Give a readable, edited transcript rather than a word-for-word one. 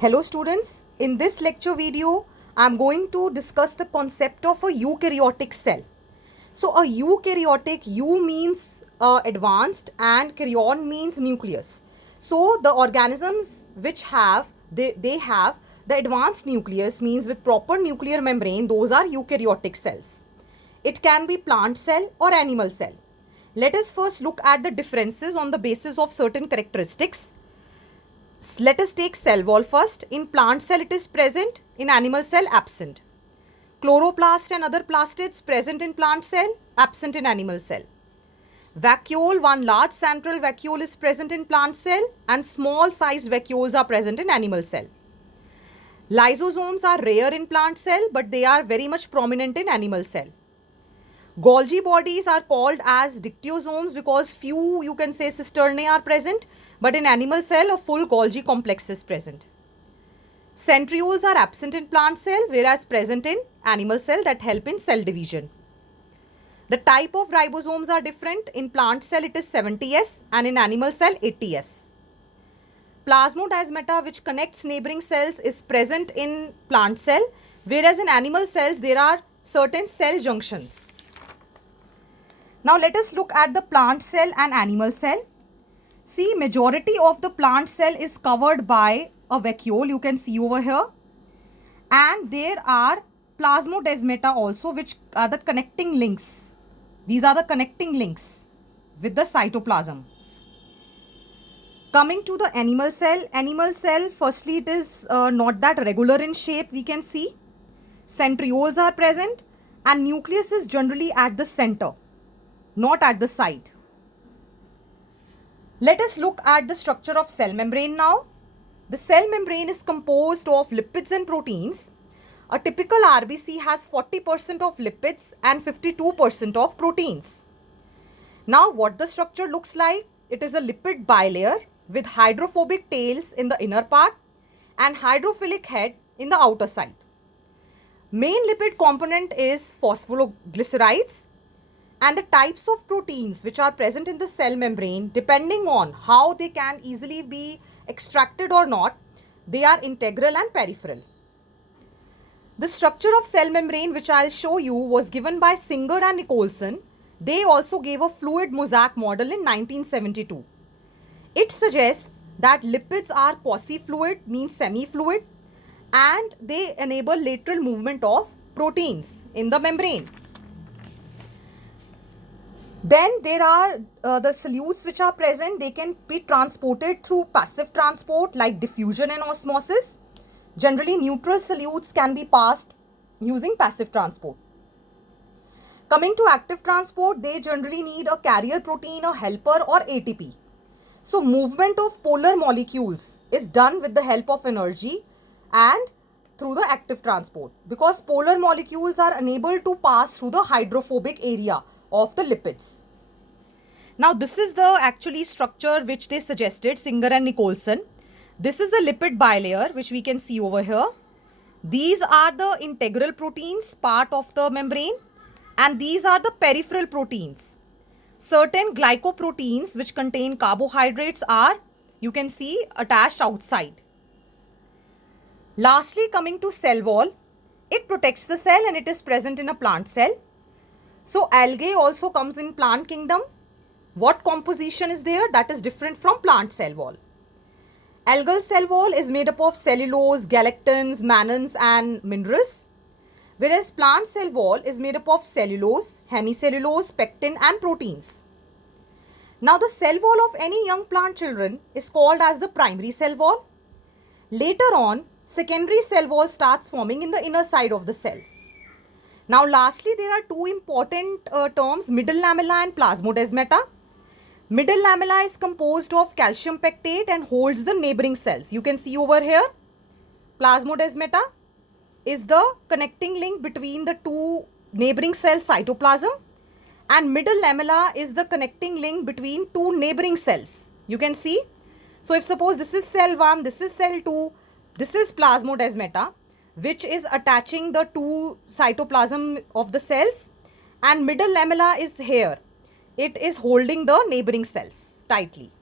Hello students, in this lecture video, I am going to discuss the concept of a eukaryotic cell. So a eukaryotic, U means advanced and karyon means nucleus. So the organisms which have, they have the advanced nucleus means with proper nuclear membrane, those are eukaryotic cells. It can be plant cell or animal cell. Let us first look at the differences on the basis of certain characteristics. Let us take cell wall first. In plant cell it is present, in animal cell absent. Chloroplast and other plastids present in plant cell, absent in animal cell. Vacuole, one large central vacuole is present in plant cell and small sized vacuoles are present in animal cell. Lysosomes are rare in plant cell but they are very much prominent in animal cell. Golgi bodies are called as dictyosomes because few, you can say, cisternae are present, but in animal cell a full Golgi complex is present. Centrioles are absent in plant cell whereas present in animal cell that help in cell division. The type of ribosomes are different. In plant cell it is 70S and in animal cell 80S. Plasmodesmata, which connects neighboring cells, is present in plant cell whereas in animal cells there are certain cell junctions. Now let us look at the plant cell and animal cell. See, majority of the plant cell is covered by a vacuole, you can see over here. And there are plasmodesmata also, which are the connecting links. These are the connecting links with the cytoplasm. Coming to the animal cell, firstly it is not that regular in shape, we can see. Centrioles are present and nucleus is generally at the center, not at the side. Let us look at the structure of cell membrane now. The cell membrane is composed of lipids and proteins. A typical RBC has 40% of lipids and 52% of proteins. Now what the structure looks like? It is a lipid bilayer with hydrophobic tails in the inner part and hydrophilic head in the outer side. Main lipid component is phosphoglycerides. And the types of proteins which are present in the cell membrane, depending on how they can easily be extracted or not, they are integral and peripheral. The structure of cell membrane which I will show you was given by Singer and Nicholson. They also gave a fluid mosaic model in 1972. It suggests that lipids are quasi-fluid, means semi-fluid, and they enable lateral movement of proteins in the membrane. Then there are the solutes which are present. They can be transported through passive transport like diffusion and osmosis. Generally, neutral solutes can be passed using passive transport. Coming to active transport, they generally need a carrier protein, a helper or ATP. So movement of polar molecules is done with the help of energy and through the active transport because polar molecules are unable to pass through the hydrophobic area of the lipids. Now this is the actually structure which they suggested, Singer and Nicholson. This is the lipid bilayer which we can see over here. These are the integral proteins, part of the membrane, and these are the peripheral proteins. Certain glycoproteins which contain carbohydrates are, you can see, attached outside. Lastly, coming to cell wall, it protects the cell and it is present in a plant cell. So algae also comes in plant kingdom. What composition is there? That is different from plant cell wall. Algal cell wall is made up of cellulose, galactans, mannans and minerals. Whereas plant cell wall is made up of cellulose, hemicellulose, pectin and proteins. Now the cell wall of any young plant children is called as the primary cell wall. Later on, secondary cell wall starts forming in the inner side of the cell. Now lastly, there are two important terms, middle lamella and plasmodesmata. Middle lamella is composed of calcium pectate and holds the neighboring cells. You can see over here, plasmodesmata is the connecting link between the two neighboring cell cytoplasm and middle lamella is the connecting link between two neighboring cells. You can see. So if suppose this is cell 1, this is cell 2, this is plasmodesmata, which is attaching the two cytoplasm of the cells, and middle lamella is here. It is holding the neighboring cells tightly.